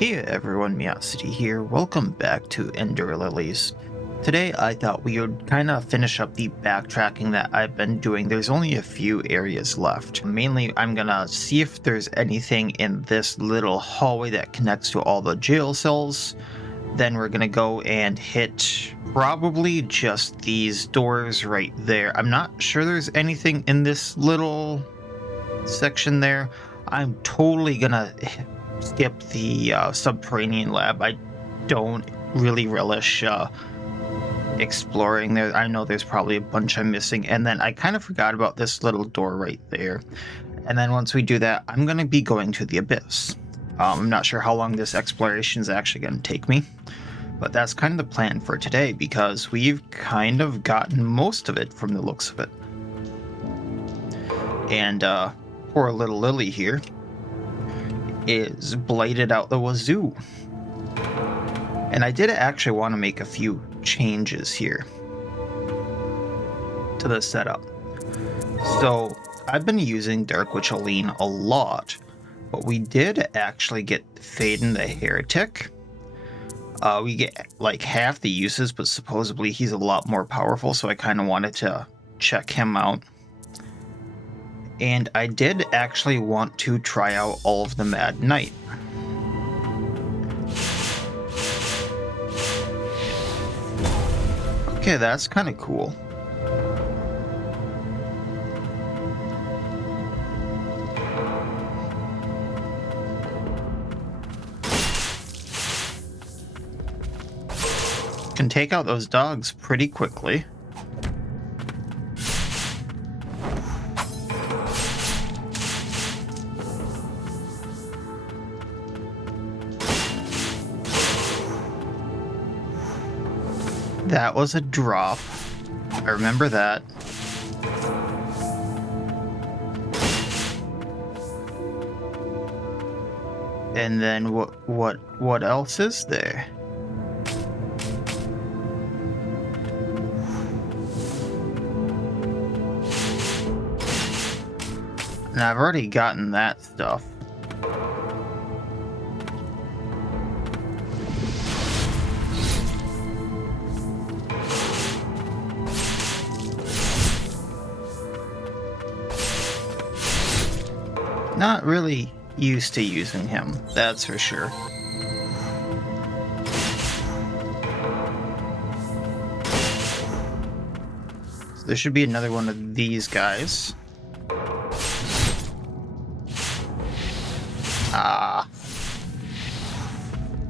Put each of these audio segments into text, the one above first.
Hey everyone, Miacidae here. Welcome back to Ender Lilies. Today I thought we would kind of finish up the backtracking that I've been doing. There's only a few areas left. Mainly I'm gonna see if there's anything in this little hallway that connects to all the jail cells. Then we're gonna go and hit probably just these doors right there. I'm not sure there's anything in this little section there. I'm totally gonna skip the subterranean lab. I don't really relish exploring there. I know there's probably a bunch I'm missing, and then I kind of forgot about this little door right there. And then once we do that, I'm going to be going to the abyss. I'm not sure how long this exploration is actually going to take me, but that's kind of the plan for today because we've kind of gotten most of it from the looks of it. And poor little Lily here is blighted out the wazoo. And I did actually want to make a few changes here to the setup. So I've been using Dark Witch Aline a lot, but we did actually get Faden the Heretic. We get like half the uses, but supposedly he's a lot more powerful, so I kind of wanted to check him out. And I did actually want to try out all of the Mad Knight. Okay, that's kind of cool. Can take out those dogs pretty quickly. That was a drop. I remember that. And then what else is there? And I've already gotten that stuff. Not really used to using him, that's for sure. So there should be another one of these guys.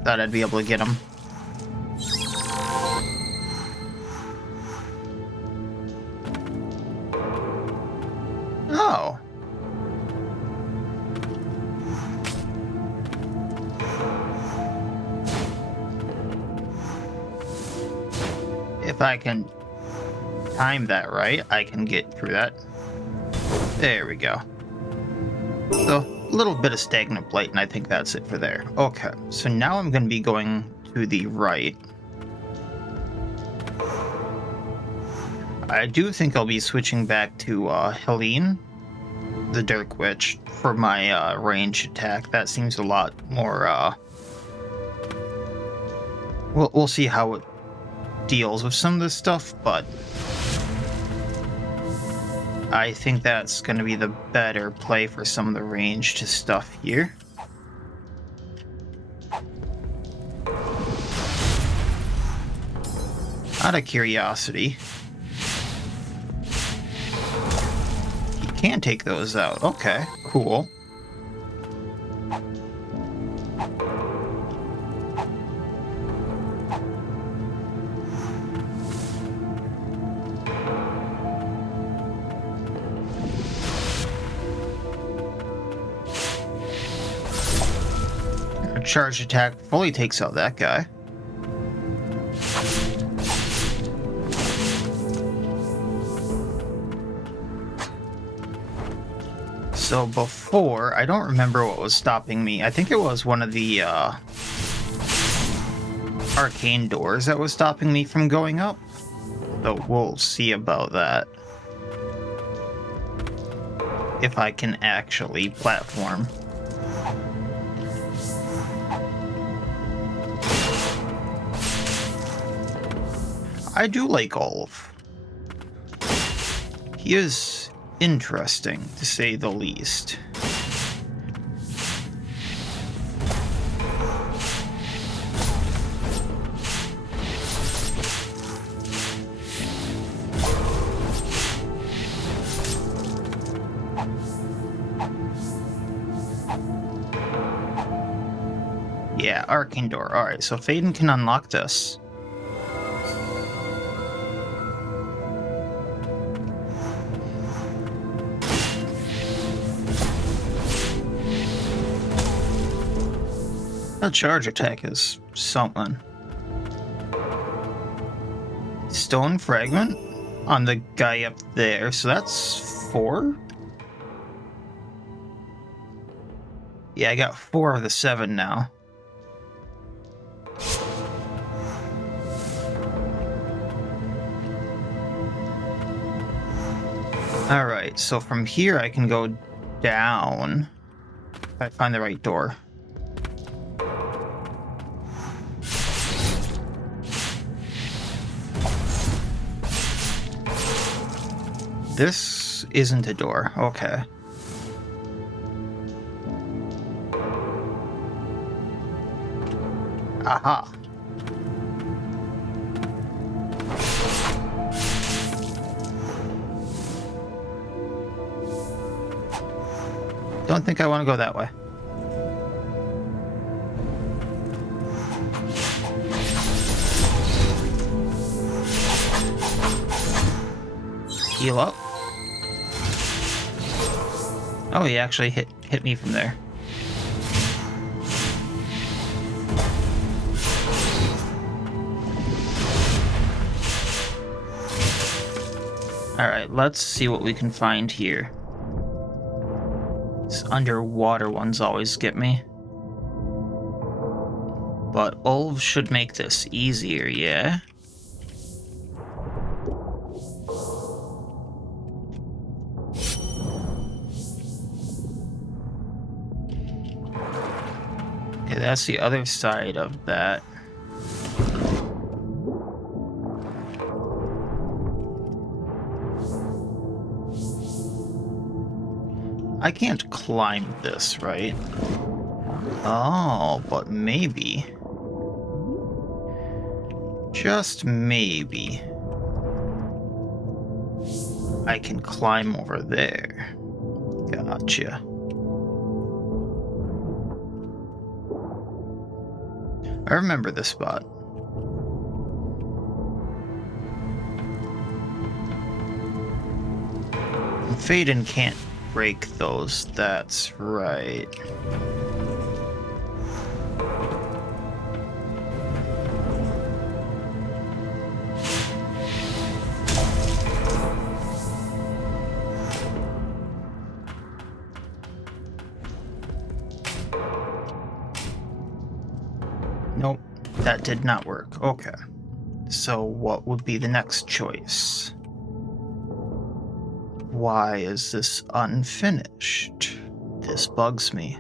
Thought I'd be able to get him. Oh. If I can time that right, I can get through that. There we go. So, a little bit of stagnant blight, and I think that's it for there. Okay, so now I'm going to be going to the right. I do think I'll be switching back to Helene, the Dark Witch, for my range attack. That seems a lot more... We'll see how it deals with some of this stuff, but I think that's going to be the better play for some of the ranged stuff here. Out of curiosity, you can take those out. Okay, cool. Charge attack fully takes out that guy. So before, I don't remember what was stopping me. I think it was one of the arcane doors that was stopping me from going up. So we'll see about that. If I can actually platform. I do like Olive. He is interesting, to say the least. Yeah, Arcane Door. Alright, so Faden can unlock this. A charge attack is something. Stone Fragment on the guy up there, so that's 4? Yeah, I got 4 of the 7 now. Alright, so from here I can go down if I find the right door. This isn't a door. Okay. Aha. Don't think I want to go that way. Heal up. Oh, he actually hit me from there. Alright, let's see what we can find here. These underwater ones always get me. But Ulv should make this easier, yeah? Okay, that's the other side of that. I can't climb this, right? Oh, but maybe. Just maybe. I can climb over there. Gotcha. I remember this spot. Faden can't break those, that's right. Nope, that did not work. Okay. So what would be the next choice? Why is this unfinished? This bugs me.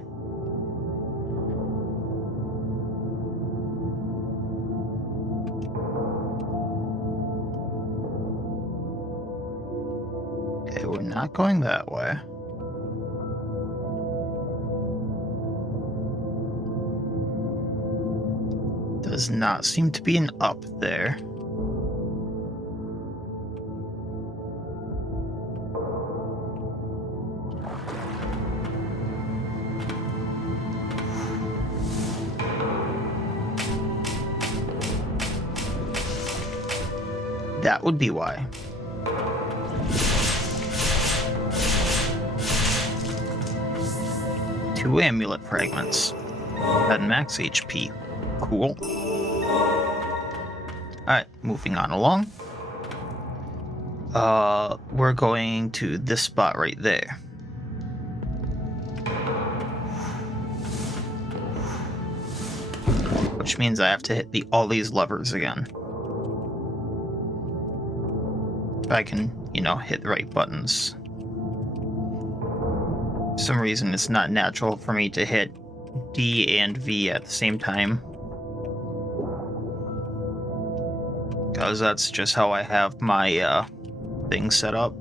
Okay, we're not going that way. Does not seem to be an up there. That would be why. Two amulet fragments. At max HP. Cool. Alright, moving on along. We're going to this spot right there. Which means I have to hit all these levers again. If I can, hit the right buttons. For some reason, it's not natural for me to hit D and V at the same time. because that's just how I have my thing set up.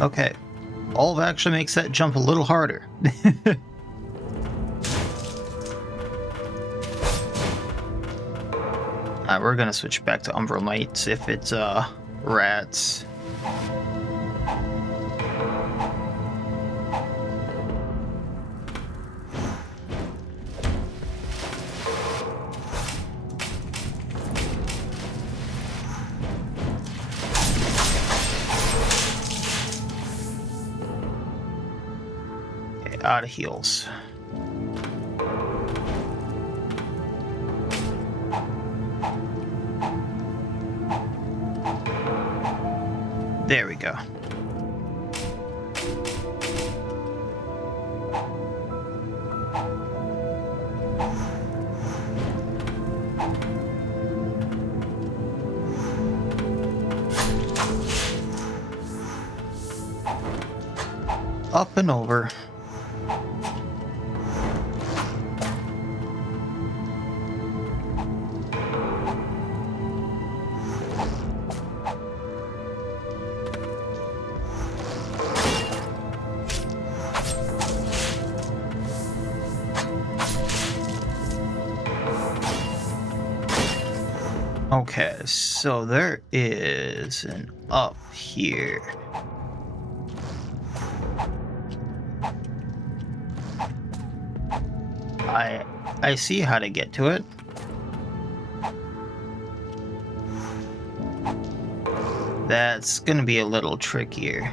Okay, all of actually makes that jump a little harder. We're gonna switch back to Umbral Mites if it's rats. Okay, out of heals. There we go. Up and over. Okay, so there is an up here. I see how to get to it. That's gonna be a little trickier.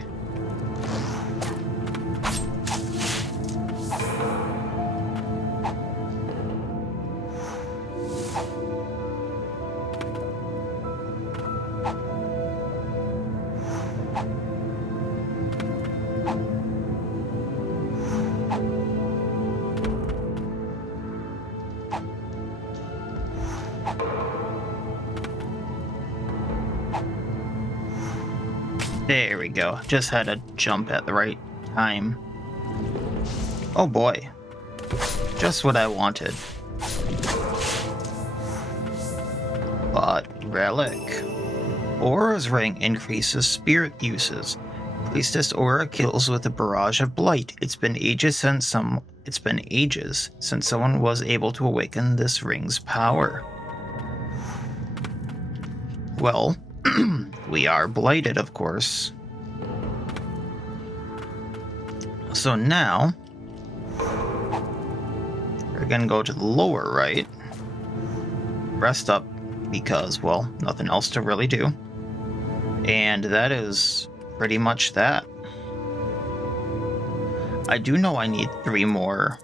There we go. Just had to jump at the right time. Oh boy. Just what I wanted. But relic. Aura's ring increases spirit uses. Priestess Aura kills with a barrage of blight. It's been ages since someone was able to awaken this ring's power. Well, we are blighted, of course. So now, we're gonna go to the lower right. Rest up, because, well, nothing else to really do. And that is pretty much that. I do know I need 3 more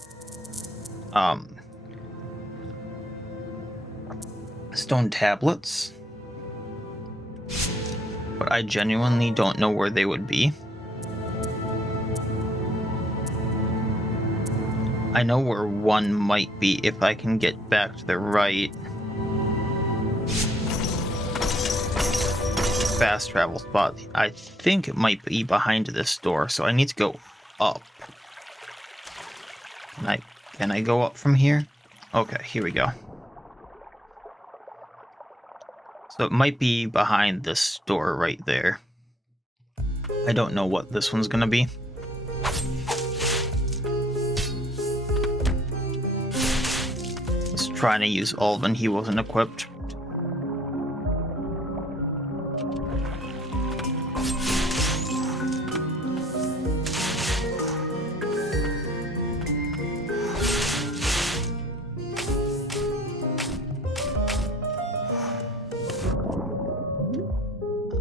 stone tablets, but I genuinely don't know where they would be. I know where one might be if I can get back to the right. Fast travel spot. I think it might be behind this door, so I need to go up. Can I go up from here? Okay, here we go. So it might be behind this door right there. I don't know what this one's gonna be. Was trying to use Alvin, he wasn't equipped.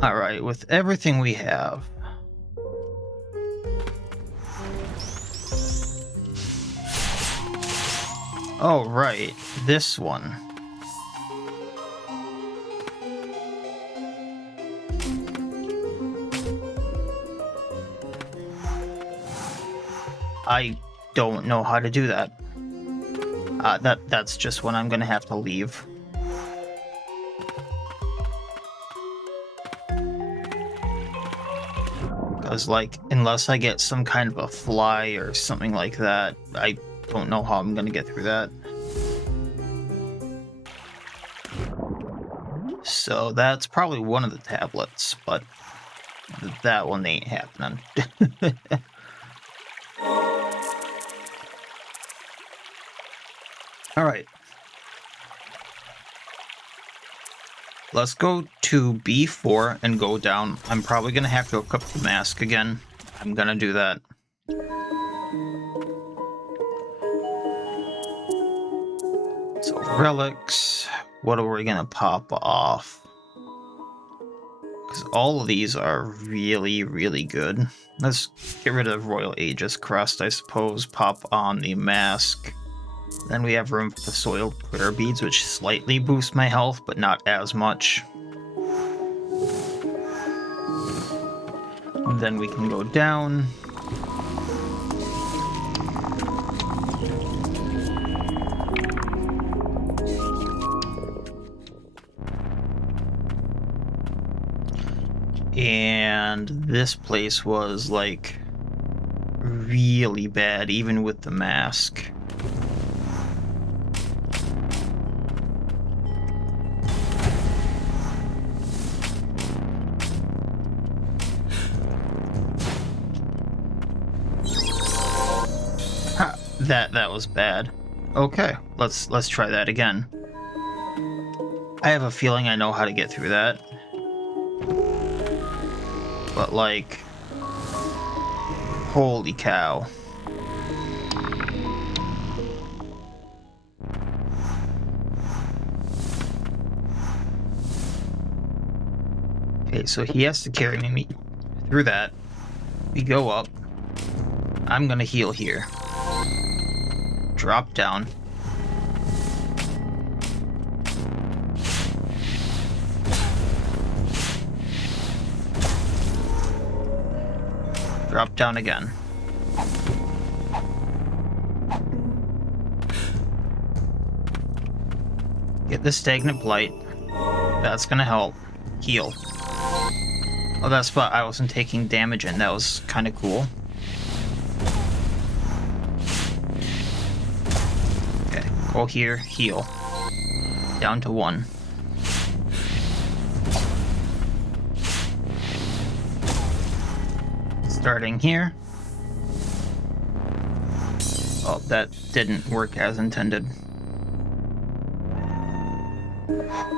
Alright, with everything we have. Oh, right, this one. I don't know how to do that. That's just when I'm gonna have to leave. Because, like, unless I get some kind of a fly or something like that, I don't know how I'm gonna get through that. So that's probably one of the tablets, but that one ain't happening. Alright. Let's go to B4 and go down. I'm probably going to have to equip the mask again. I'm going to do that. So relics, what are we going to pop off? Because all of these are really, really good. Let's get rid of Royal Aegis Crest, I suppose. Pop on the mask. Then we have room for the soiled prayer beads, which slightly boost my health, but not as much. Then we can go down. And this place was, like, really bad, even with the mask. That was bad. Okay, let's try that again. I have a feeling I know how to get through that. But, like, holy cow. Okay, so he has to carry me through that. We go up. I'm gonna heal here. Drop down. Drop down again. Get the stagnant blight. That's gonna help. Heal. Oh, that spot I wasn't taking damage in. That was kind of cool. Okay, go here, heal. Down to 1. Starting here. Oh, that didn't work as intended.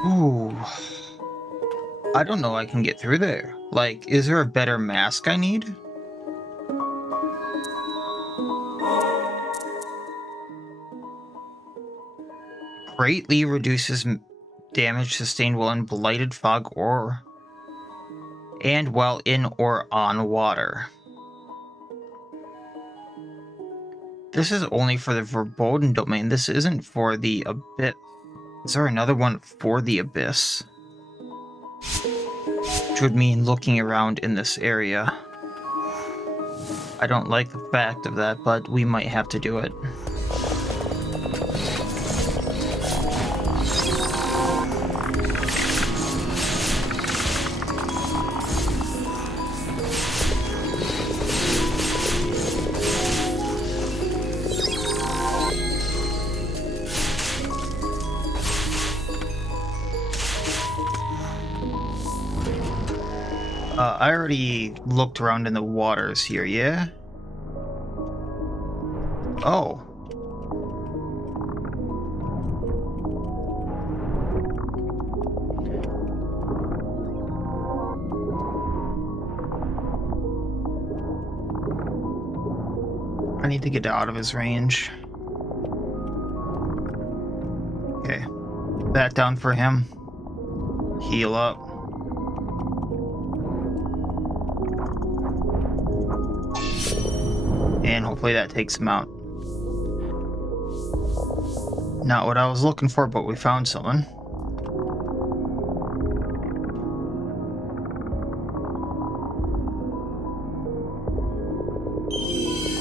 Ooh. I don't know I can get through there. Like, is there a better mask I need? Greatly reduces damage sustained while in blighted fog and while in or on water. This is only for the Verboten domain. This isn't for the Abyss. Is there another one for the Abyss? Which would mean looking around in this area. I don't like the fact of that, but we might have to do it. I already looked around in the waters here, yeah? Oh. I need to get out of his range. Okay. That down for him. Heal up. And hopefully that takes him out. Not what I was looking for, but we found someone.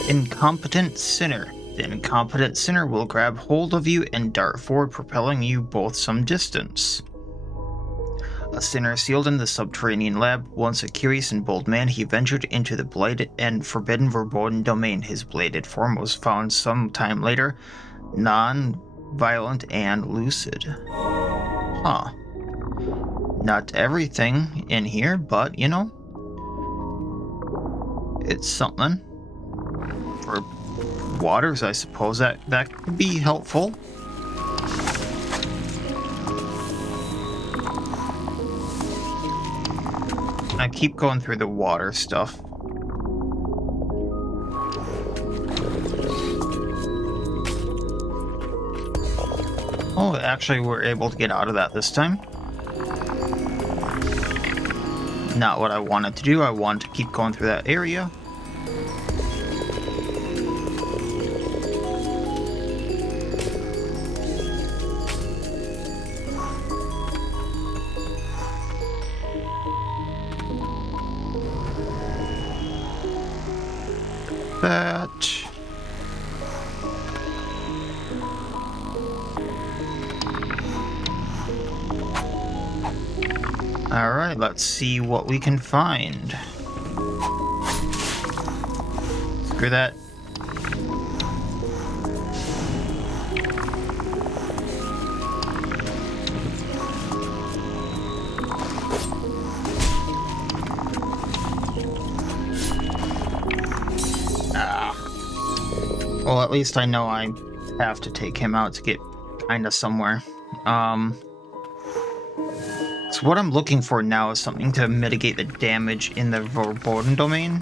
Incompetent Sinner. The incompetent sinner will grab hold of you and dart forward, propelling you both some distance. A sinner sealed in the subterranean lab. Once a curious and bold man, he ventured into the blighted and forbidden verboten domain. His bladed form was found some time later, non-violent and lucid. Huh. Not everything in here, but, you know, it's something. For waters, I suppose that could be helpful. I keep going through the water stuff. Oh, actually, we're able to get out of that this time. Not what I wanted to do. I wanted to keep going through that area. That. Alright, let's see what we can find. Screw that. Well, at least I know I have to take him out to get kinda somewhere. So what I'm looking for now is something to mitigate the damage in the verboten domain.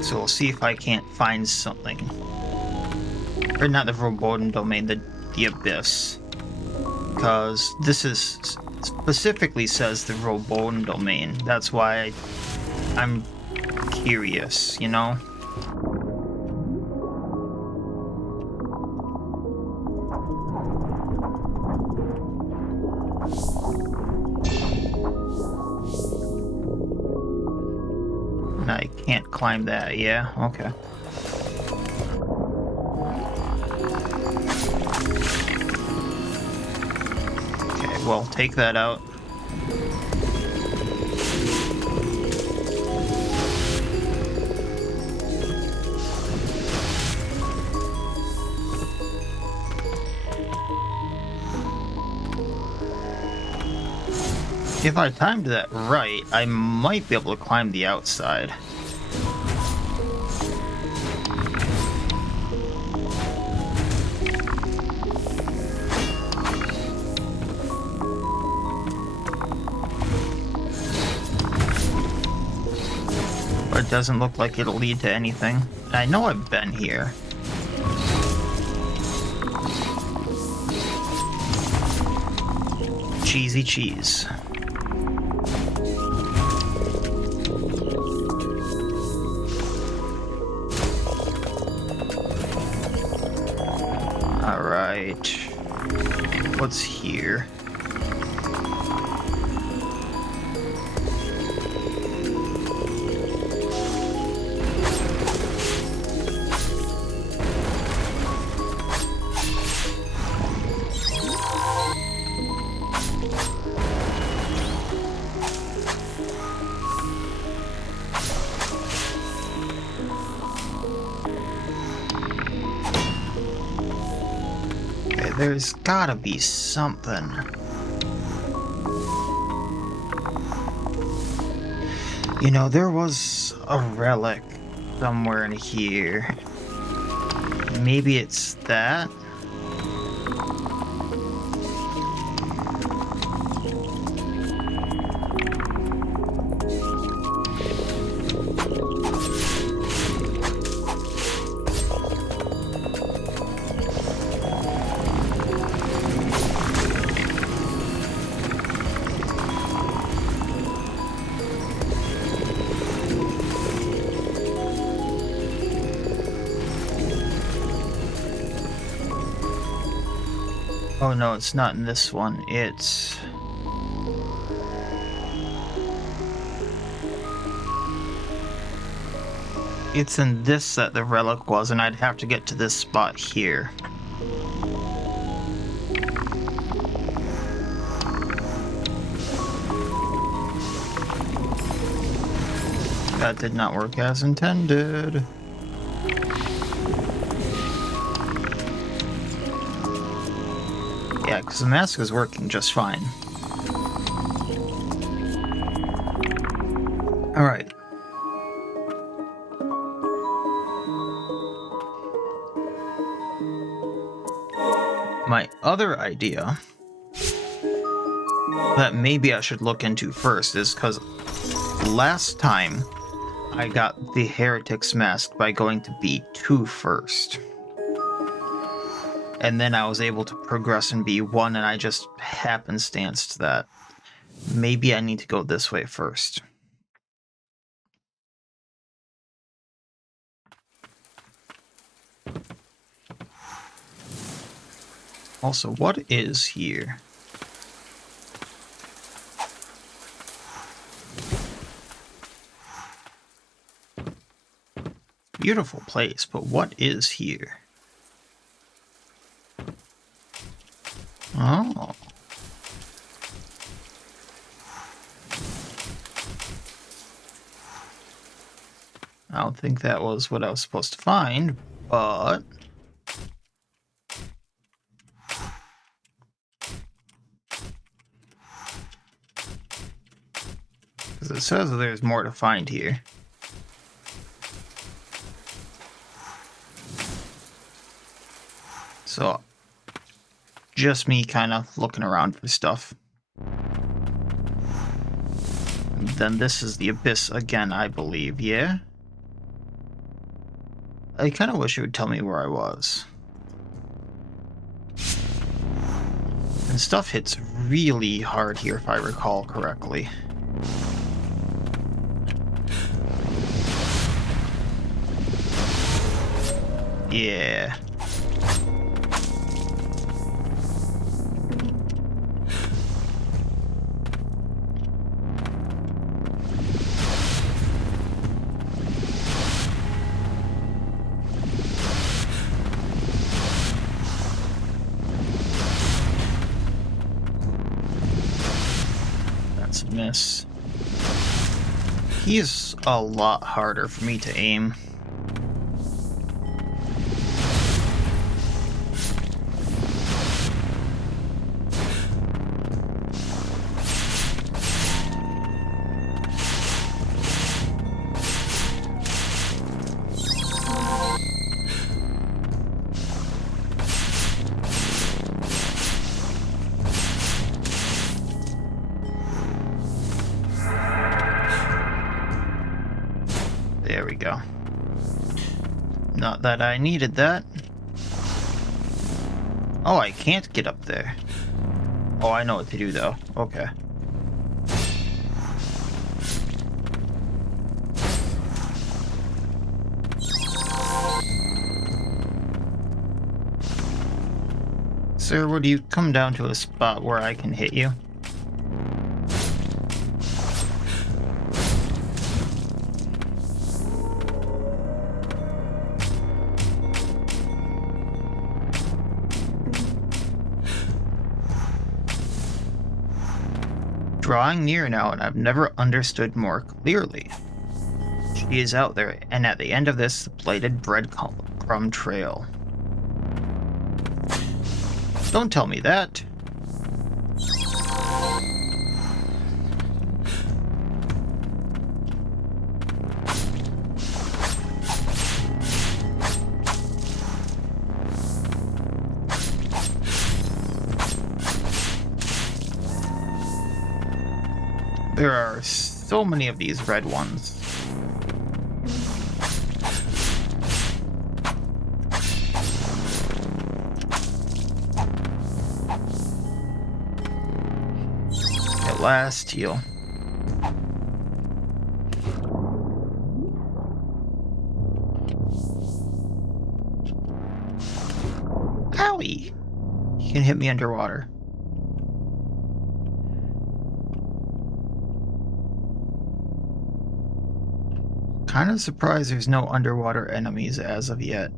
So we'll see if I can't find something. Or not the verboten domain, the abyss. Because this is specifically says the verboten domain. That's why I'm curious, you know? I can't climb that, yeah, okay. Okay, well, take that out. If I timed that right, I might be able to climb the outside. But it doesn't look like it'll lead to anything. I know I've been here. Cheesy cheese. Alright. What's here? There's gotta be something. You know, there was a relic somewhere in here. Maybe it's that? Oh no, it's not in this one. It's in this that the relic was, and I'd have to get to this spot here. That did not work as intended. Yeah, because the mask is working just fine. Alright. My other idea that maybe I should look into first is because last time I got the Heretic's Mask by going to B2 first. And then I was able to progress in B1 and I just happenstanced that. Maybe I need to go this way first. Also, what is here? Beautiful place, but what is here? Oh. I don't think that was what I was supposed to find, but... because it says there's more to find here. So, just me kind of looking around for stuff. And then this is the abyss again, I believe, yeah? I kind of wish it would tell me where I was. And stuff hits really hard here, if I recall correctly. Yeah. That's a miss. He's a lot harder for me to aim. There we go. Not that I needed that. Oh, I can't get up there. Oh, I know what to do though. Okay. Sir, would you come down to a spot where I can hit you? Drawing near now, and I've never understood more clearly. She is out there, and at the end of this, the blighted breadcrumb trail. Don't tell me that. There are so many of these red ones. At last, heal. Owie! You can hit me underwater. Kind of surprised there's no underwater enemies as of yet.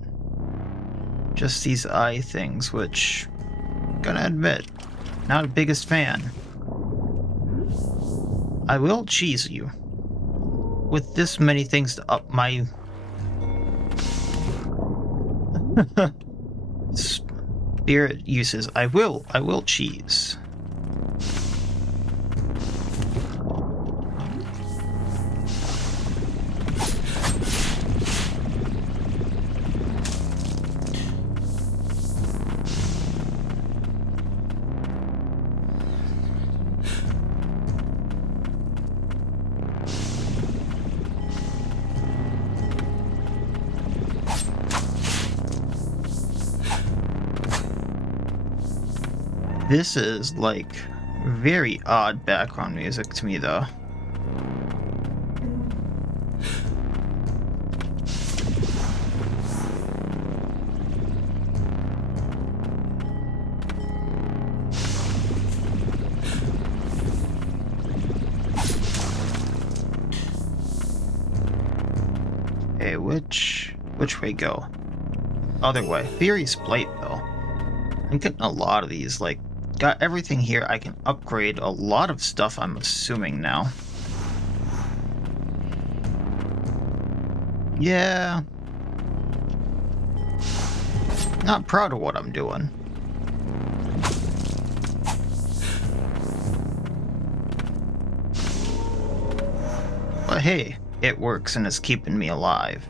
Just these eye things, which, gonna admit, not a biggest fan. I will cheese you. With this many things to up my spirit uses, I will cheese. This is, like, very odd background music to me, though. Okay, which way go? Other way. Theory's Blight, though. I'm getting a lot of these, like, got everything here. I can upgrade a lot of stuff, I'm assuming now. Yeah. Not proud of what I'm doing. But hey, it works and it's keeping me alive.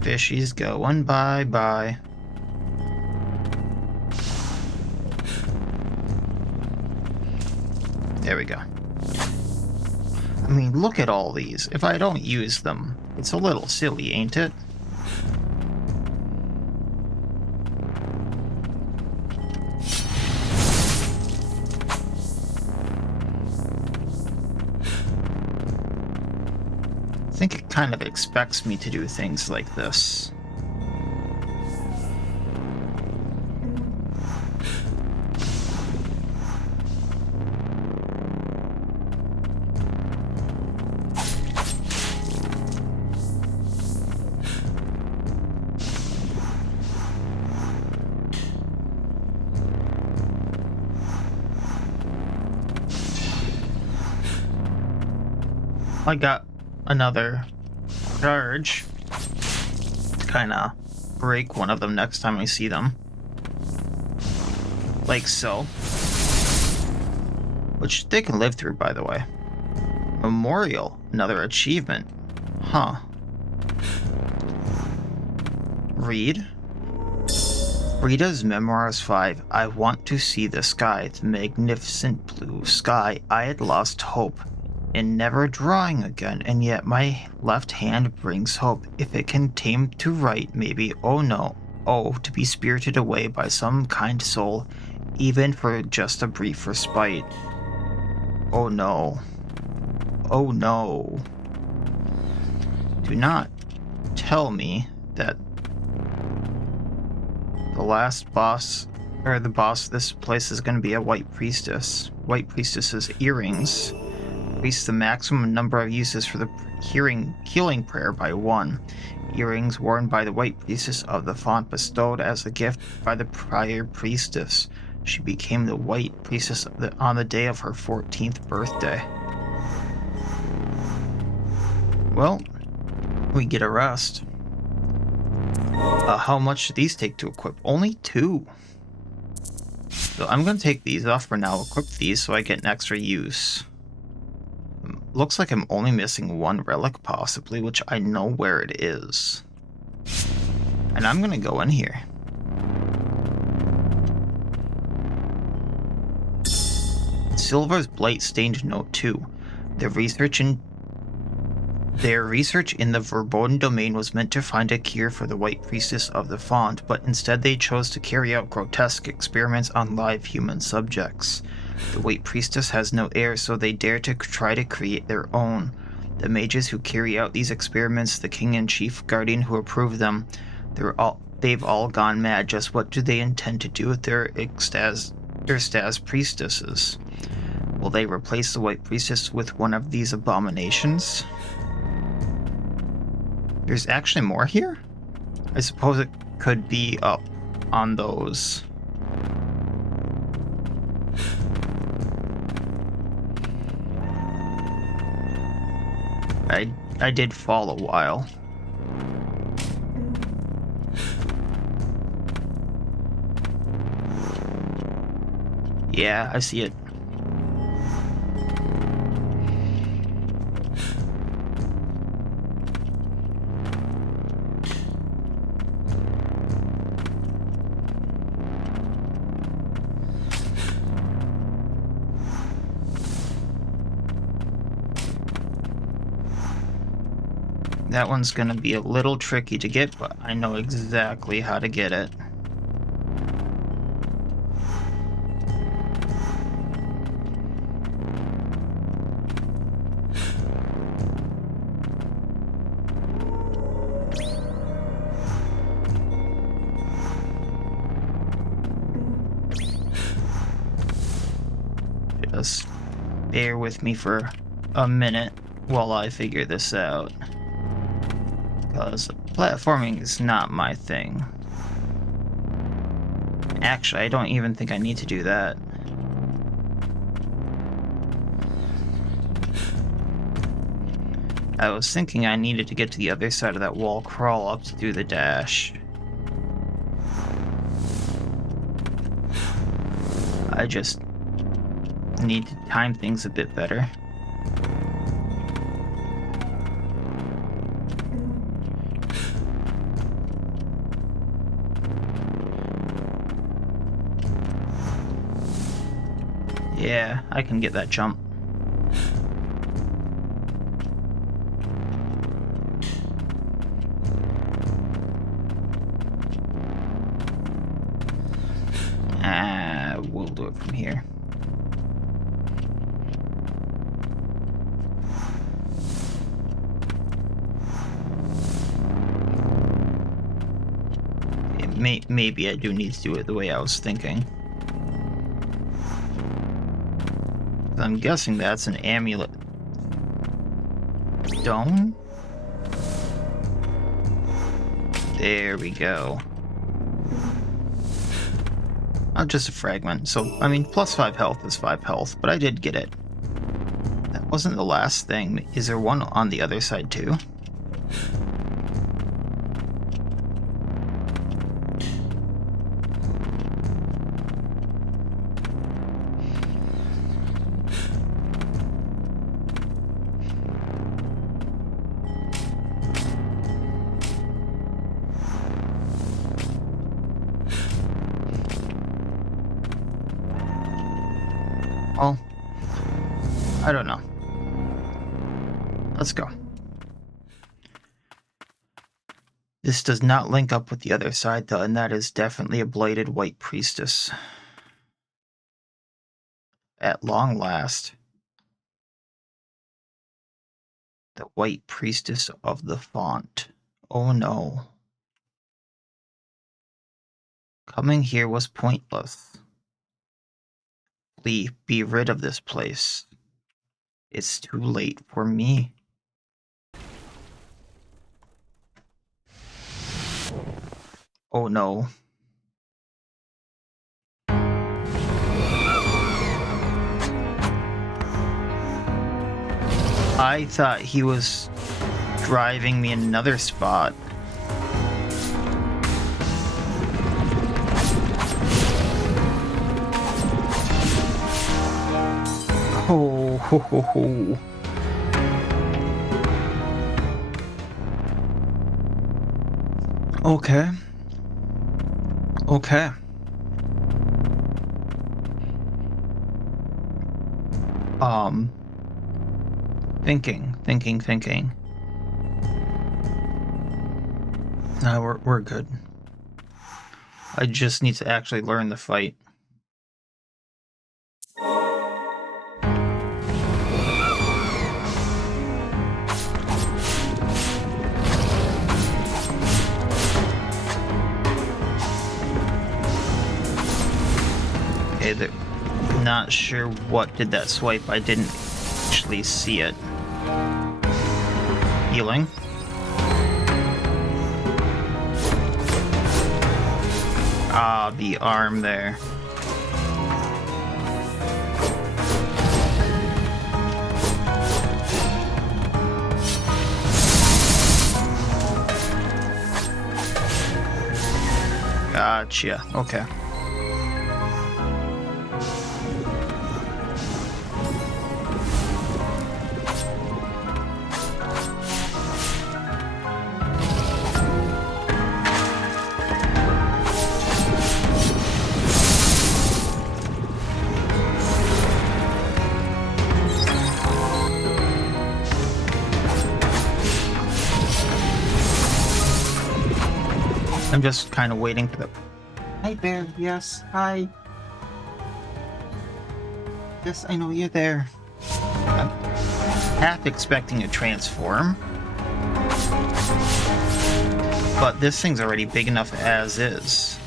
Fishies going bye-bye. There we go. I mean, look at all these. If I don't use them, it's a little silly, ain't it? I think it kind of expects me to do things like this. I got another charge to kind of break one of them next time I see them. Like so. Which they can live through, by the way. Memorial, another achievement. Huh. Read. Rita's Memoirs 5. I want to see the sky, the magnificent blue sky. I had lost hope in never drawing again, and yet my left hand brings hope. If it can tame to write, maybe, oh no, oh, to be spirited away by some kind soul, even for just a brief respite. Oh no. Oh no. Do not tell me that the last boss, or the boss of this place, is going to be a white priestess. White priestess's earrings increase the maximum number of uses for the healing prayer by 1. Earrings worn by the white priestess of the font bestowed as a gift by the prior priestess. She became the white priestess on the day of her 14th birthday. Well, we get a rest. How much do these take to equip? Only 2. So I'm going to take these off for now, equip these so I get an extra use. Looks like I'm only missing 1 relic possibly, which I know where it is. And I'm going to go in here. Silver's Blight Stained Note 2. Their research in the Verboten Domain was meant to find a cure for the White Priestess of the Font, but instead they chose to carry out grotesque experiments on live human subjects. The White Priestess has no heir, so they dare to try to create their own. The mages who carry out these experiments, the king and chief guardian who approve them, they've all gone mad. Just what do they intend to do with their Stas priestesses? Will they replace the White Priestess with one of these abominations? There's actually more here? I suppose it could be up on those. I did fall a while. Yeah, I see it. That one's gonna be a little tricky to get, but I know exactly how to get it. Just bear with me for a minute while I figure this out. Because platforming is not my thing. Actually, I don't even think I need to do that. I was thinking I needed to get to the other side of that wall, crawl up to do the dash. I just need to time things a bit better. Yeah, I can get that jump. We'll do it from here. Maybe I do need to do it the way I was thinking. I'm guessing that's an amulet stone? There we go. Oh, just a fragment. So, I mean, plus 5 health is 5 health, but I did get it. That wasn't the last thing. Is there one on the other side too? Well, I don't know. Let's go. This does not link up with the other side, though, and that is definitely a bladed White Priestess. At long last. The White Priestess of the Font. Oh no. Coming here was pointless. Please be rid of this place. It's too late for me. Oh no. I thought he was driving me another spot. Oh, ho, ho, ho. Okay. Okay. Thinking. No, we're good. I just need to actually learn the fight. Okay, not sure what did that swipe. I didn't actually see it. Healing. Ah, the arm there. Gotcha. Okay. I'm just kind of waiting for the... Hi, Bear. Yes. Hi. Yes, I know you're there. I'm half expecting a transform. But this thing's already big enough as is.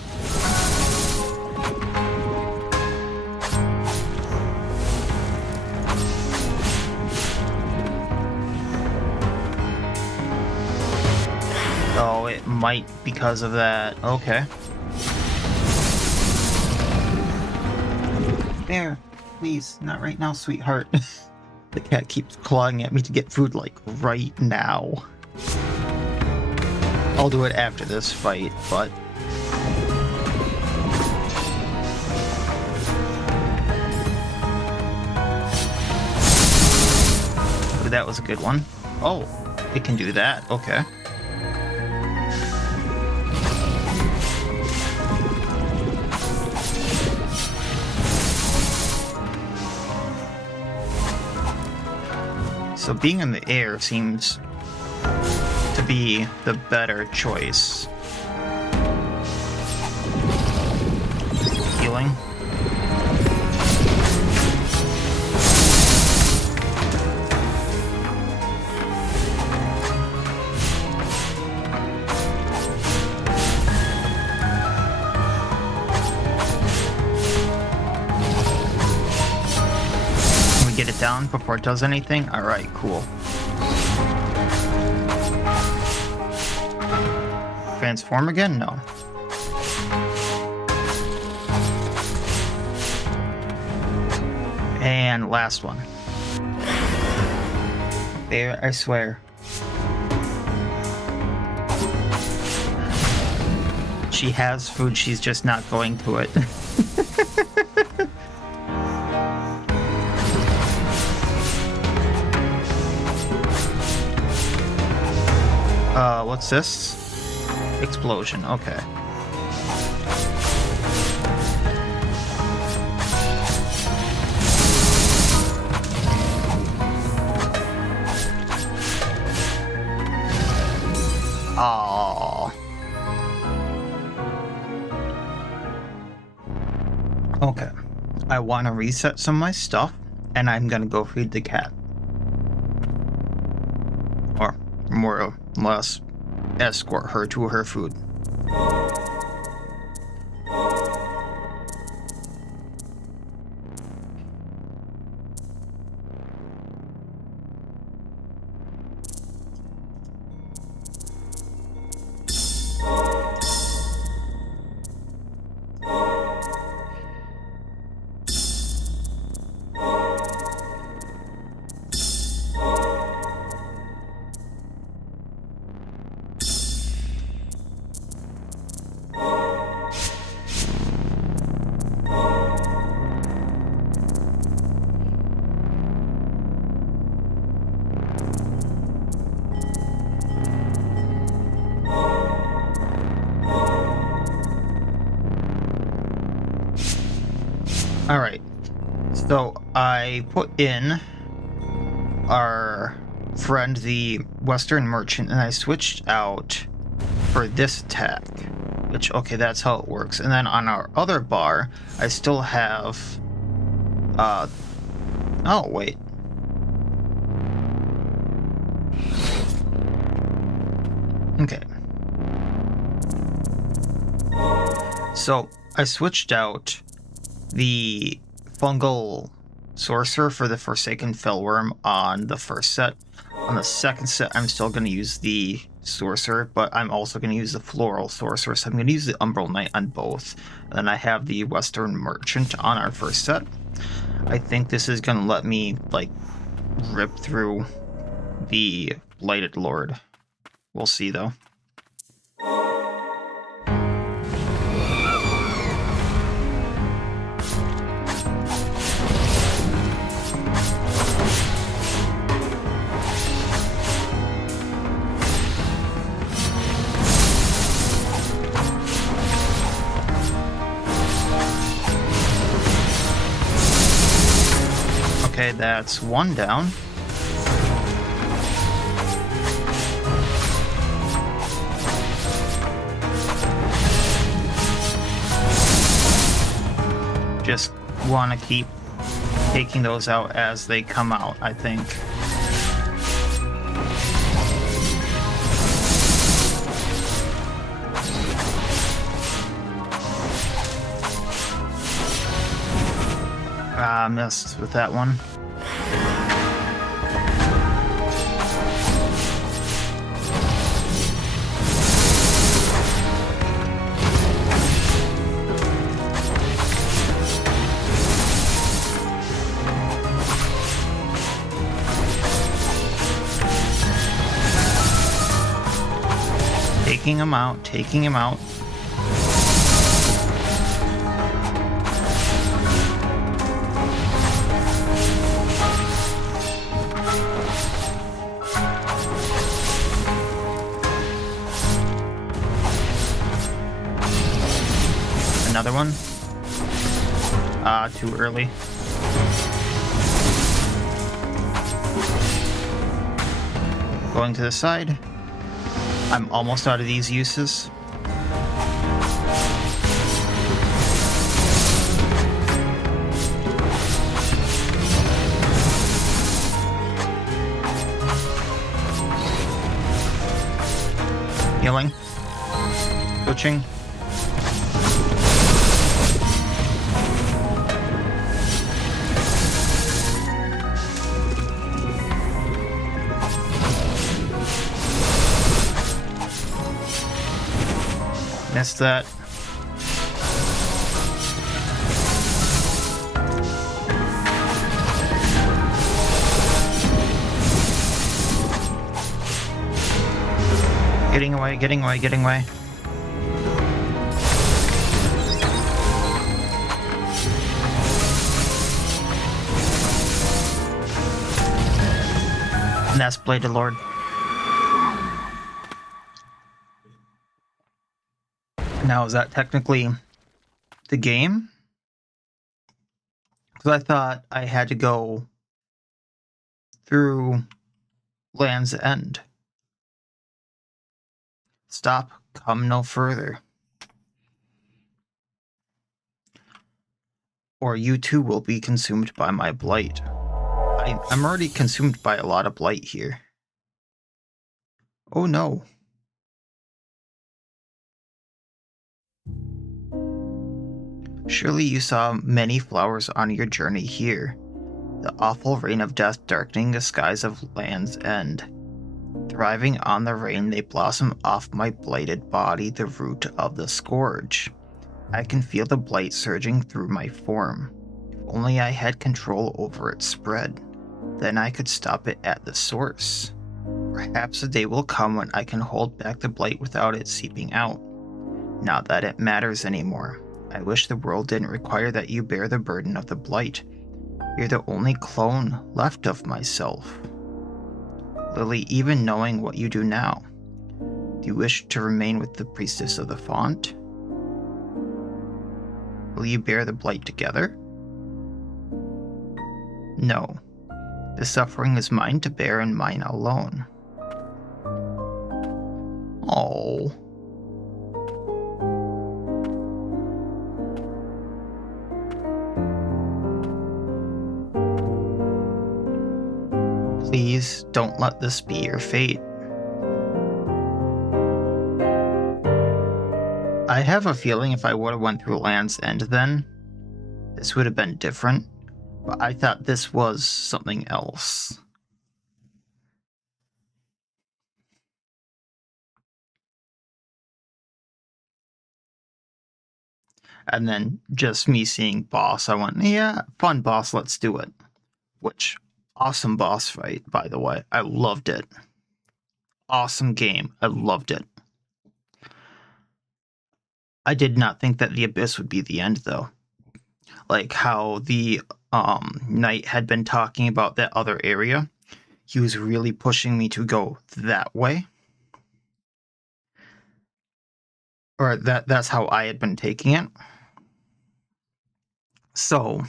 Oh, it might because of that. Okay. Bear, please, not right now, sweetheart. The cat keeps clawing at me to get food, like, right now. I'll do it after this fight, but... Ooh, that was a good one. Oh, it can do that. Okay. So being in the air seems to be the better choice. Healing. Get it down before it does anything? Alright, cool. Transform again? No. And last one. There, I swear. She has food, she's just not going to it. What's this? Explosion, okay. Aww. Okay. I want to reset some of my stuff, and I'm gonna go feed the cat. Or, more or less, escort her to her food. Alright, so I put in our friend, the Western Merchant, and I switched out for this attack, which, okay, that's how it works. And then on our other bar, I still have, oh, wait. Okay. So I switched out the fungal sorcerer for the Forsaken Fellworm on the first set. On the second set, I'm still going to use the sorcerer, but I'm also going to use the floral sorcerer, so I'm going to use the Umbral Knight on both. And then I have the Western Merchant on our first set. I think this is going to let me, like, rip through the Blighted Lord. We'll see, though. Okay, that's one down. Just want to keep taking those out as they come out, I think. Missed with that one. Taking him out, taking him out. Another one. Too early. Going to the side. I'm almost out of these uses. Healing. Switching. Missed that. Getting away, getting away, getting away. And that's Blighted Lord. Now, is that technically the game? Because I thought I had to go through Land's End. Stop, come no further. Or you too will be consumed by my blight. I'm already consumed by a lot of blight here. Oh no. Surely you saw many flowers on your journey here, the awful rain of death darkening the skies of Land's End. Thriving on the rain, they blossom off my blighted body, the root of the scourge. I can feel the blight surging through my form. If only I had control over its spread, then I could stop it at the source. Perhaps a day will come when I can hold back the blight without it seeping out. Not that it matters anymore. I wish the world didn't require that you bear the burden of the blight. You're the only clone left of myself. Lily, even knowing what you do now, do you wish to remain with the priestess of the font? Will you bear the blight together? No. The suffering is mine to bear and mine alone. Oh. Please don't let this be your fate. I have a feeling if I would have went through Land's End then, this would have been different, but I thought this was something else. And then just me seeing boss, I went, yeah, fun boss, let's do it. Which, awesome boss fight, by the way. I loved it. Awesome game. I loved it. I did not think that the Abyss would be the end, though. Like how the knight had been talking about that other area. He was really pushing me to go that way. Or that's how I had been taking it. So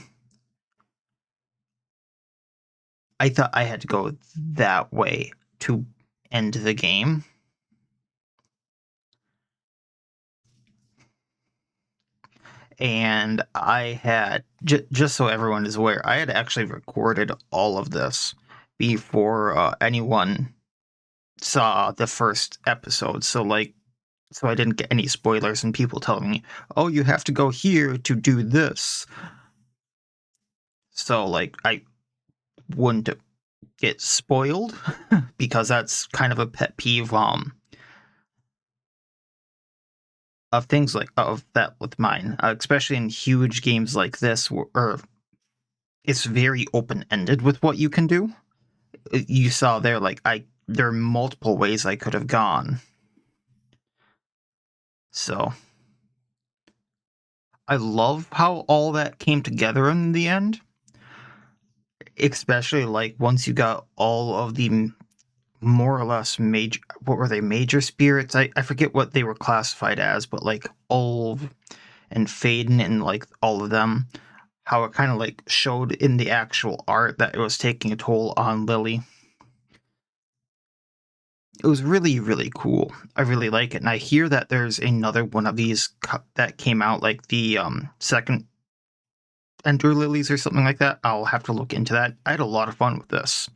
I thought I had to go that way to end the game. And I had, just so everyone is aware, I had actually recorded all of this before anyone saw the first episode. So I didn't get any spoilers and people telling me, oh, you have to go here to do this. So I wouldn't get spoiled because that's kind of a pet peeve of things of that with mine, especially in huge games like this, where it's very open-ended with what you can do. You saw there, there are multiple ways I could have gone. So I love how all that came together in the end. Especially once you got all of the more or less major, what were they, major spirits? I forget what they were classified as, but Ulv and Faden and all of them, how it kind of showed in the actual art that it was taking a toll on Lily. It was really, really cool. I really like it. And I hear that there's another one of these that came out, the second Ender Lilies or something like that. I'll have to look into that. I had a lot of fun with this.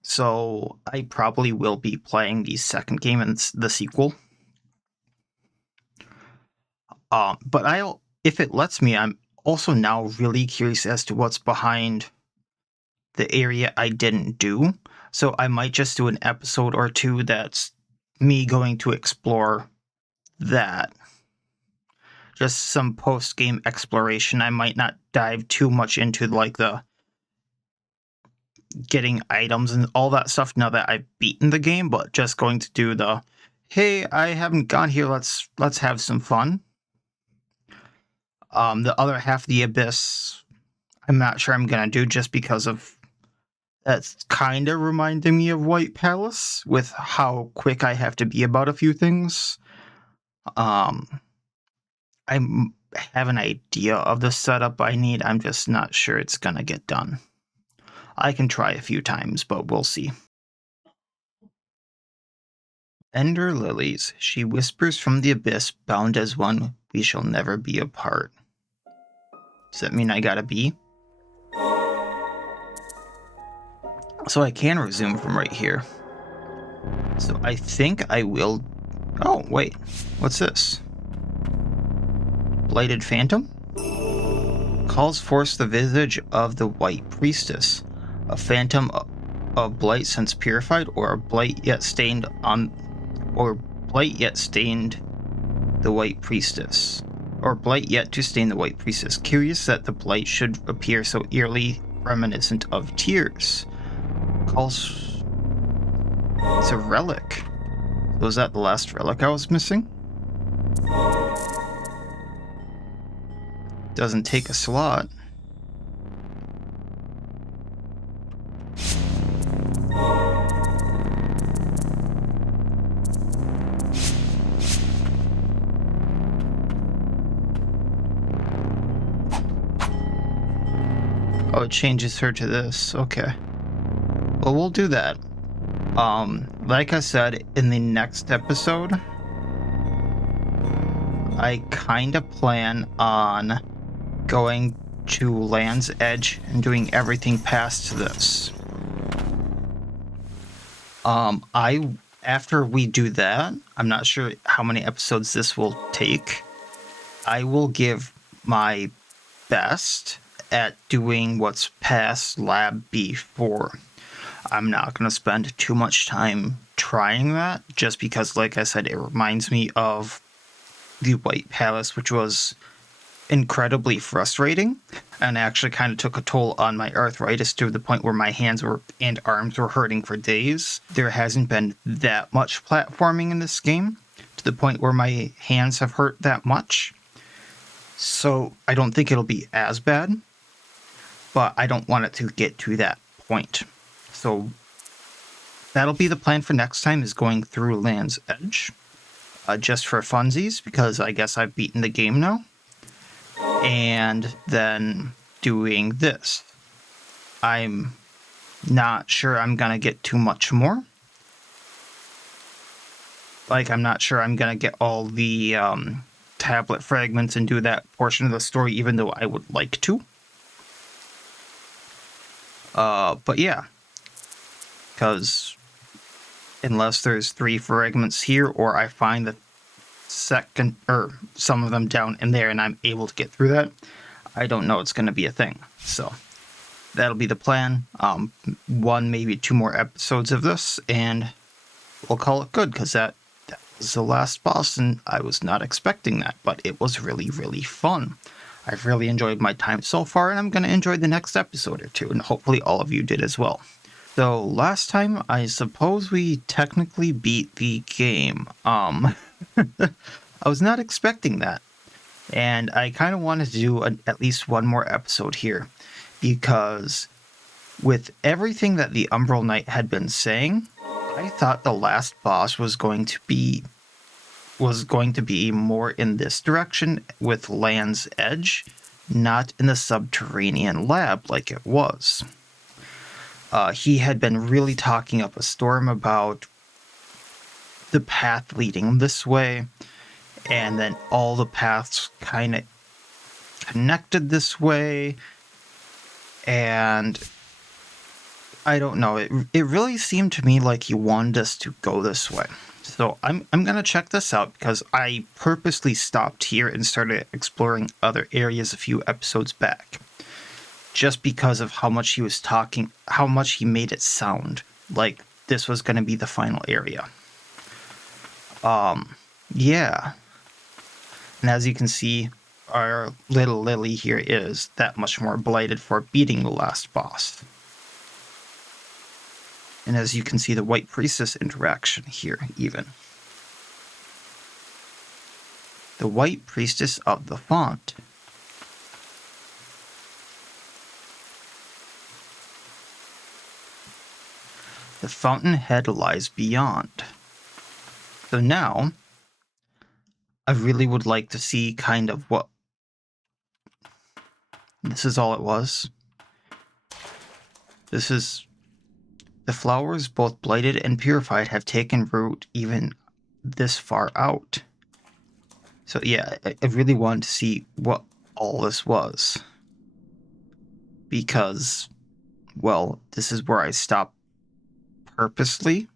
So I probably will be playing the second game and the sequel. But if it lets me, I'm also now really curious as to what's behind the area I didn't do. So I might just do an episode or two that's me going to explore that. Just some post-game exploration. I might not dive too much into the getting items and all that stuff now that I've beaten the game, but just going to do the, hey, I haven't gone here, let's have some fun. The other half of the Abyss, I'm not sure I'm gonna do just because of that's kind of reminding me of White Palace with how quick I have to be about a few things. I have an idea of the setup I need. I'm just not sure it's gonna get done. I can try a few times, but we'll see. Ender Lilies, she whispers from the abyss, bound as one, we shall never be apart. Does that mean I gotta be? So I can resume from right here. So I think I will... Oh, wait. What's this? Blighted Phantom? Calls forth the visage of the White Priestess. A phantom of blight since purified, or a blight yet stained the White Priestess. Or blight yet to stain the White Priestess. Curious that the blight should appear so eerily reminiscent of tears. Calls... It's a relic. Was that the last relic I was missing? Doesn't take a slot. Oh, it changes her to this. Okay. Well, we'll do that. Like I said, in the next episode, I kind of plan on going to Land's Edge and doing everything past this. After we do that, I'm not sure how many episodes this will take. I will give my best at doing what's past Lab B4. I'm not going to spend too much time trying that, just because, like I said, it reminds me of the White Palace, which was incredibly frustrating and actually kind of took a toll on my arthritis to the point where my hands and arms were hurting for days. There hasn't been that much platforming in this game to the point where my hands have hurt that much. So I don't think it'll be as bad, but I don't want it to get to that point. So that'll be the plan for next time, is going through Land's Edge. Just for funsies, because I guess I've beaten the game now. And then doing this. I'm not sure I'm going to get too much more. Like, I'm not sure I'm going to get all the tablet fragments and do that portion of the story, even though I would like to. But yeah. Because unless there's 3 fragments here, or I find the second, or some of them down in there, and I'm able to get through that, I don't know it's going to be a thing. So that'll be the plan. 1, maybe 2 more episodes of this, and we'll call it good, because that was the last boss, and I was not expecting that, but it was really, really fun. I've really enjoyed my time so far, and I'm going to enjoy the next episode or 2, and hopefully all of you did as well. So last time, I suppose we technically beat the game. I was not expecting that. And I kind of wanted to do at least 1 more episode here, because with everything that the Umbral Knight had been saying, I thought the last boss was going to be more in this direction with Land's Edge, not in the subterranean lab like it was. He had been really talking up a storm about the path leading this way, and then all the paths kind of connected this way, and I don't know, it really seemed to me like he wanted us to go this way. So I'm gonna check this out, because I purposely stopped here and started exploring other areas a few episodes back, just because of how much he was talking, how much he made it sound like this was going to be the final area. Yeah. And as you can see, our little Lily here is that much more blighted for beating the last boss. And as you can see, the White Priestess interaction here, even. The White Priestess of the Font. The fountainhead lies beyond. So now, I really would like to see kind of what... This is all it was. This is... The flowers, both blighted and purified, have taken root even this far out. So yeah, I really wanted to see what all this was. Because, well, this is where I stopped purposely,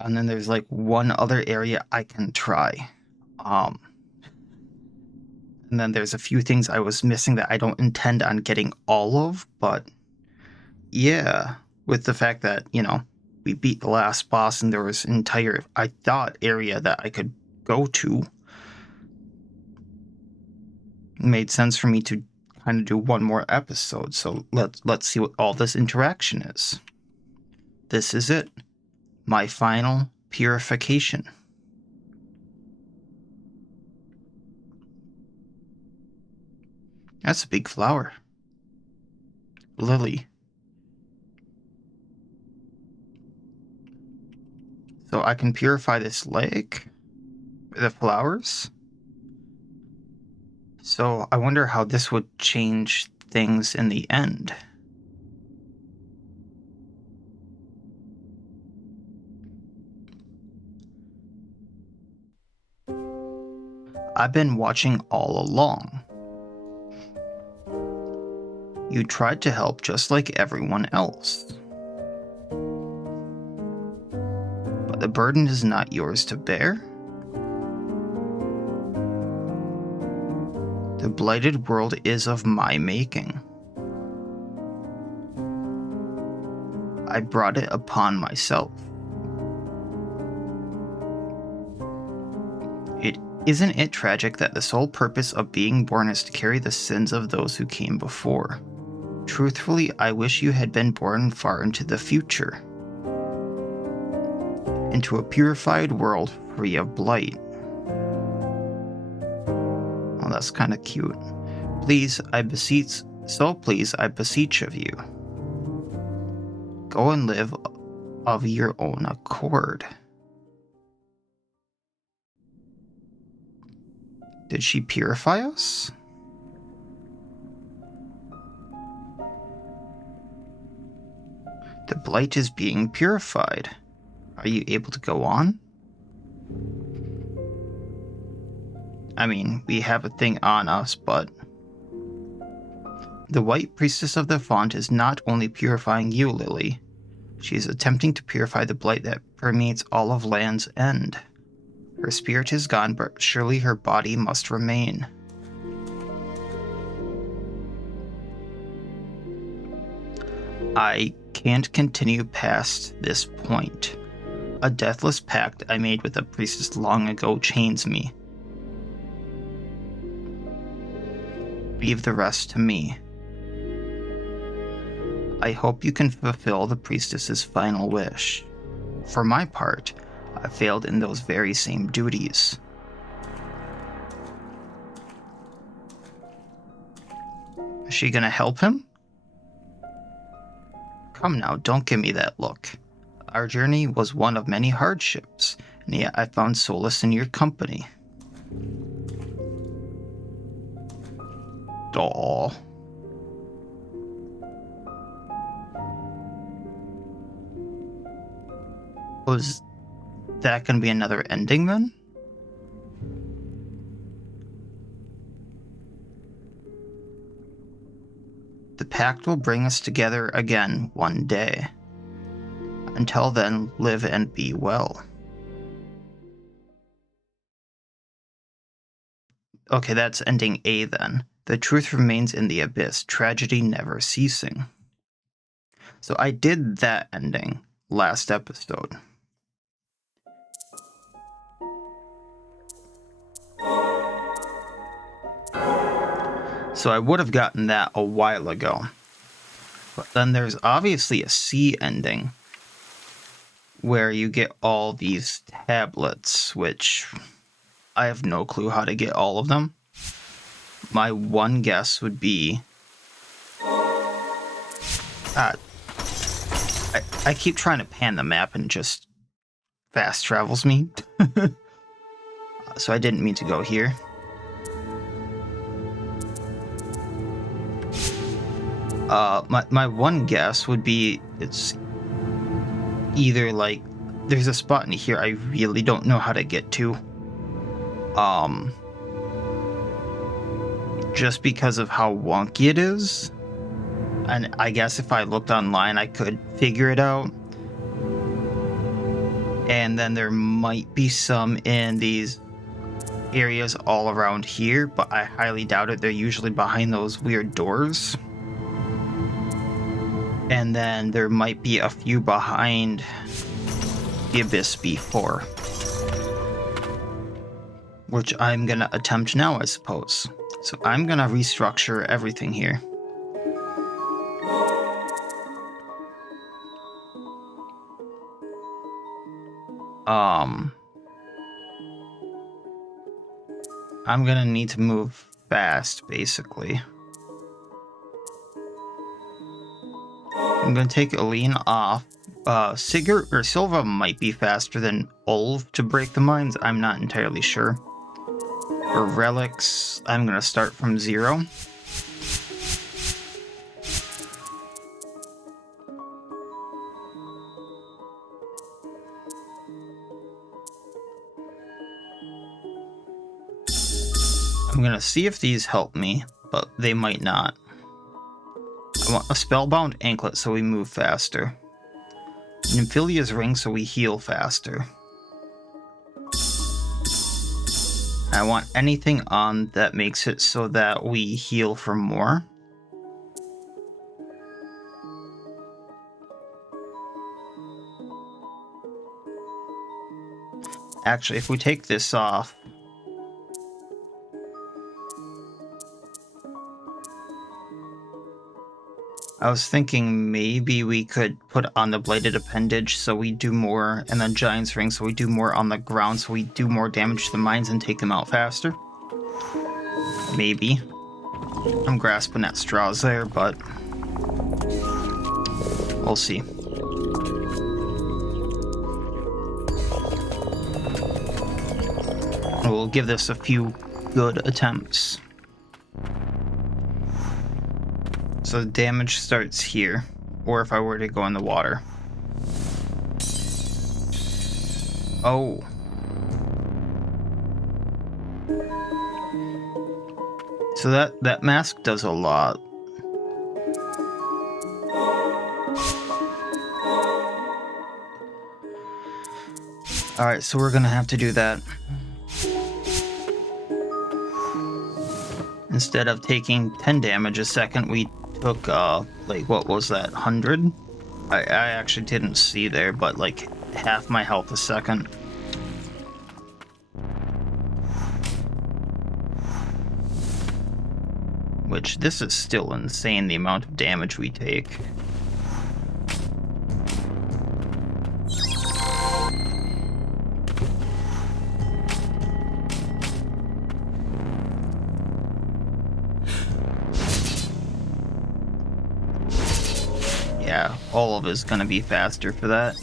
and then there's like 1 other area I can try, and then there's a few things I was missing that I don't intend on getting all of, but yeah, with the fact that, you know, we beat the last boss and there was an entire, I thought, area that I could go to, it made sense for me to kind of do 1 more episode. So let's see what all this interaction is. This is it. My final purification. That's a big flower. Lily. So I can purify this lake with the flowers. So I wonder how this would change things in the end. I've been watching all along. You tried to help just like everyone else. But the burden is not yours to bear. The blighted world is of my making. I brought it upon myself. Isn't it tragic that the sole purpose of being born is to carry the sins of those who came before? Truthfully, I wish you had been born far into the future. Into a purified world free of blight. Well, that's kind of cute. Please, I beseech of you. Go and live of your own accord. Did she purify us? The blight is being purified. Are you able to go on? I mean, we have a thing on us, but... The White Priestess of the Font is not only purifying you, Lily. She is attempting to purify the blight that permeates all of Land's End. Her spirit is gone, but surely her body must remain. I can't continue past this point. A deathless pact I made with a priestess long ago chains me. Leave the rest to me. I hope you can fulfill the priestess's final wish. For my part, I failed in those very same duties. Is she gonna help him? Come now, don't give me that look. Our journey was one of many hardships, and yet I found solace in your company. Aww. Was that going to be another ending then? The pact will bring us together again one day. Until then, live and be well. Okay, that's ending A then. The truth remains in the abyss, tragedy never ceasing. So I did that ending last episode. So I would have gotten that a while ago. But then there's obviously a C ending where you get all these tablets, which I have no clue how to get all of them. My one guess would be... I keep trying to pan the map and just fast travels me. So I didn't mean to go here. My one guess would be it's either like there's a spot in here I really don't know how to get to. Just because of how wonky it is. And I guess if I looked online I could figure it out. And then there might be some in these areas all around here, but I highly doubt it. They're usually behind those weird doors. And then there might be a few behind the Abyss before. Which I'm gonna attempt now, I suppose. So I'm gonna restructure everything here. I'm gonna need to move fast, basically. I'm gonna take Aline off. Sigurd or Silva might be faster than Ulv to break the mines. I'm not entirely sure. For relics, I'm gonna start from 0. I'm gonna see if these help me, but they might not. I want a spellbound anklet so we move faster. Nymphilia's ring so we heal faster. I want anything on that makes it so that we heal for more. Actually, if we take this off, I was thinking maybe we could put on the bladed appendage so we do more, and then giant's ring so we do more on the ground, so we do more damage to the mines and take them out faster. Maybe. I'm grasping at straws there, but we'll see. We'll give this a few good attempts. So the damage starts here, or if I were to go in the water. Oh. So that mask does a lot. Alright, so we're gonna have to do that. Instead of taking 10 damage a second, we took, like, what was that, 100? I actually didn't see there, but, like, half my health a second. Which, this is still insane, the amount of damage we take. Yeah, all of it is gonna be faster for that.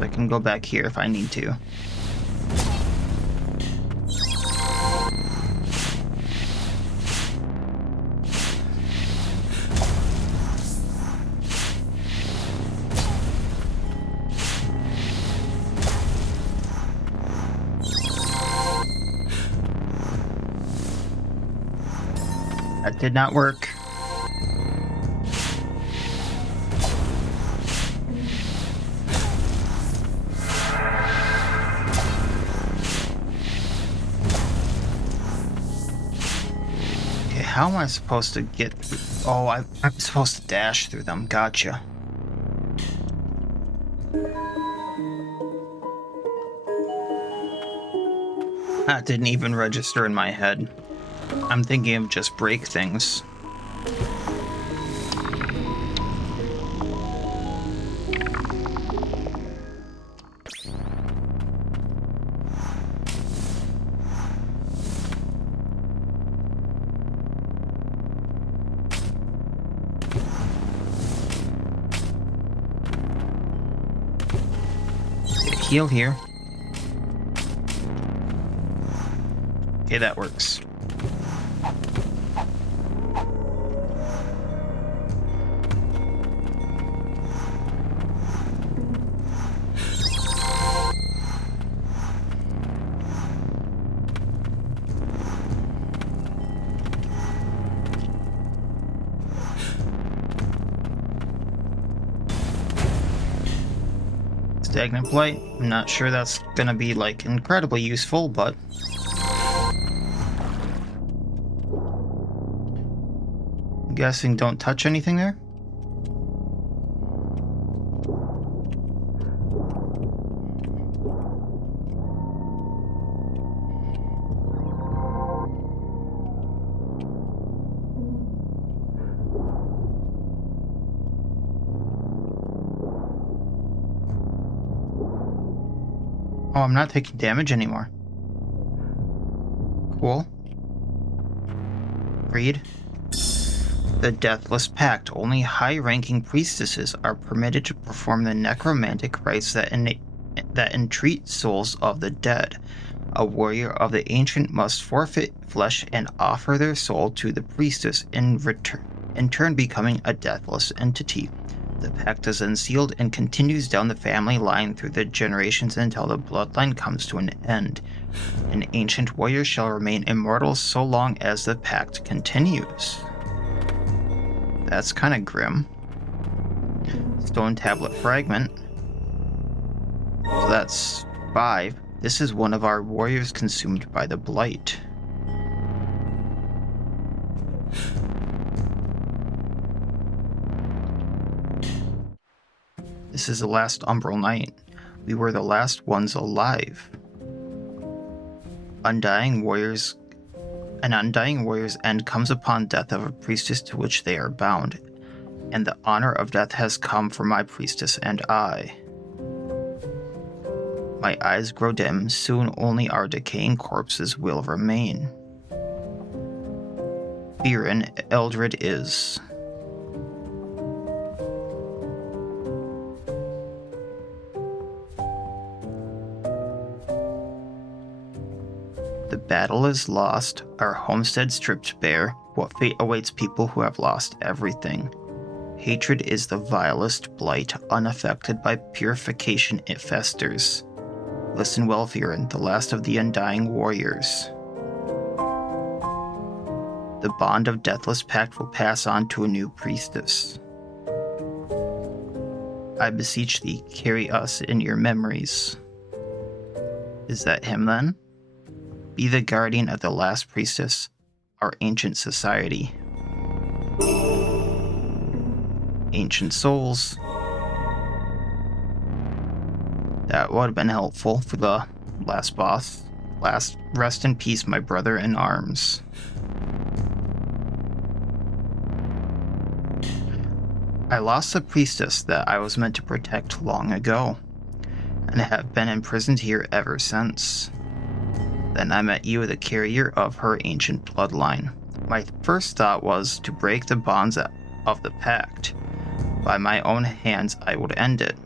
I can go back here if I need to. That did not work. Okay, how am I supposed to get through? Oh, I'm supposed to dash through them. Gotcha. That didn't even register in my head. I'm thinking of just break things. Okay, heal here. Okay, that works. Stagnant Blight. I'm not sure that's gonna be, like, incredibly useful, but... I'm guessing don't touch anything there? Oh, I'm not taking damage anymore. Cool. Read. The Deathless Pact. Only high-ranking priestesses are permitted to perform the necromantic rites that entreat souls of the dead. A warrior of the ancient must forfeit flesh and offer their soul to the priestess, in turn becoming a deathless entity. The pact is then sealed and continues down the family line through the generations until the bloodline comes to an end. An ancient warrior shall remain immortal so long as the pact continues. That's kind of grim. Stone tablet fragment. So that's 5. This is one of our warriors consumed by the blight. This is the last Umbral night. We were the last ones alive. An undying warrior's end comes upon death of a priestess to which they are bound, and the honor of death has come for my priestess and I. My eyes grow dim, soon only our decaying corpses will remain. Viren Eldred is. The battle is lost, our homestead stripped bare. What fate awaits people who have lost everything? Hatred is the vilest blight, unaffected by purification it festers. Listen well, Viren, the last of the undying warriors. The bond of deathless pact will pass on to a new priestess. I beseech thee, carry us in your memories. Is that him then? Be the guardian of the last priestess, our ancient society. Ancient souls. That would have been helpful for the last boss. Rest in peace, my brother in arms. I lost the priestess that I was meant to protect long ago, and have been imprisoned here ever since. Then I met you, the carrier of her ancient bloodline. My first thought was to break the bonds of the pact. By my own hands I would end it.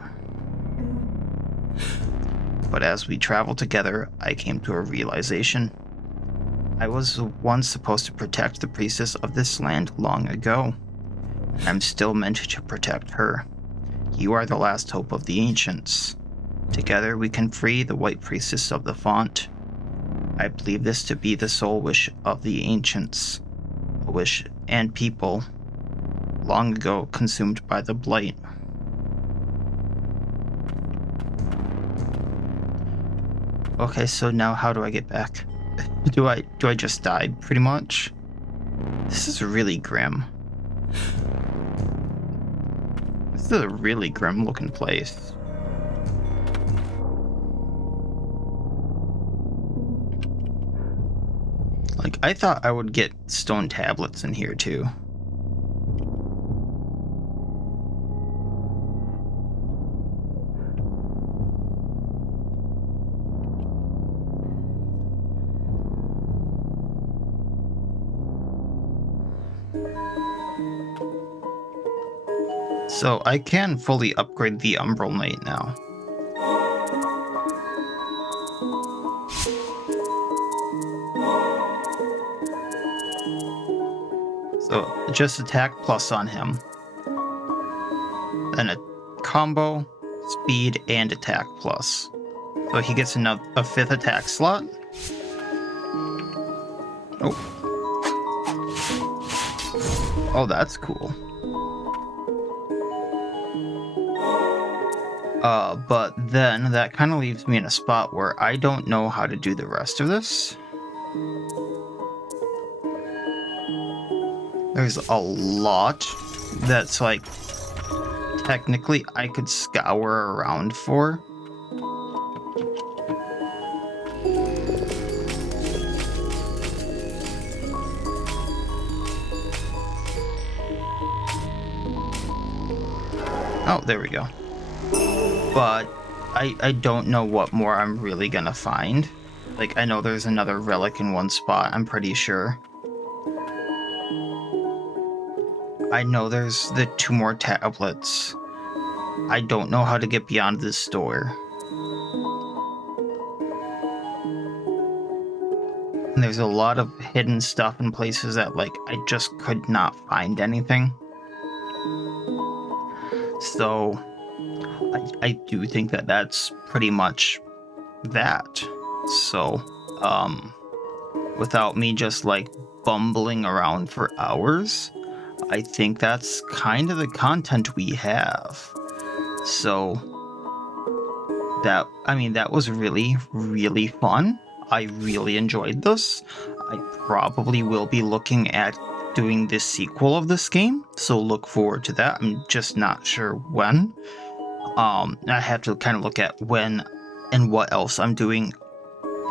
But as we traveled together, I came to a realization. I was once supposed to protect the priestess of this land long ago. I'm still meant to protect her. You are the last hope of the ancients. Together we can free the white priestess of the font. I believe this to be the sole wish of the ancients, a wish and people long ago consumed by the blight. Okay, so now how do I get back? Do I just die, pretty much? This is really grim. This is a really grim looking place. Like, I thought I would get stone tablets in here, too. So, I can fully upgrade the Umbral Knight now. So, just attack plus on him. Then a combo, speed, and attack plus. So he gets a 5th attack slot. Oh. Oh, that's cool. But then that kind of leaves me in a spot where I don't know how to do the rest of this. There's a lot that's like technically I could scour around for. Oh, there we go. But I don't know what more I'm really gonna find. Like, I know there's another relic in one spot, I'm pretty sure. I know there's the 2 more tablets. I don't know how to get beyond this door. And there's a lot of hidden stuff in places that, like, I just could not find anything. So, I do think that that's pretty much that. So, without me just like bumbling around for hours. I think that's kind of the content we have. So that was really, really fun. I really enjoyed this. I probably will be looking at doing this sequel of this game, so look forward to that. I'm just not sure when. I have to kind of look at when and what else I'm doing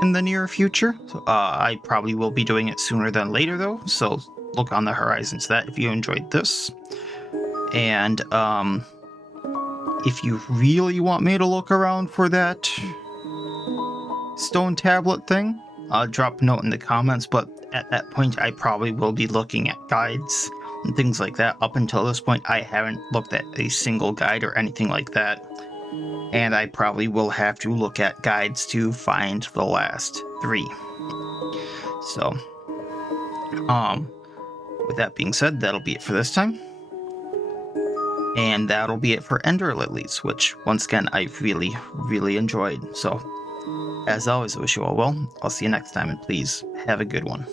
in the near future. I probably will be doing it sooner than later though, so look on the horizon to that if you enjoyed this. And if you really want me to look around for that stone tablet thing, drop a note in the comments, but at that point I probably will be looking at guides and things like that. Up until this point I haven't looked at a single guide or anything like that, and I probably will have to look at guides to find the last 3. So with that being said, that'll be it for this time. And that'll be it for Ender Lilies, which, once again, I really, really enjoyed. So, as always, I wish you all well. I'll see you next time, and please, have a good one.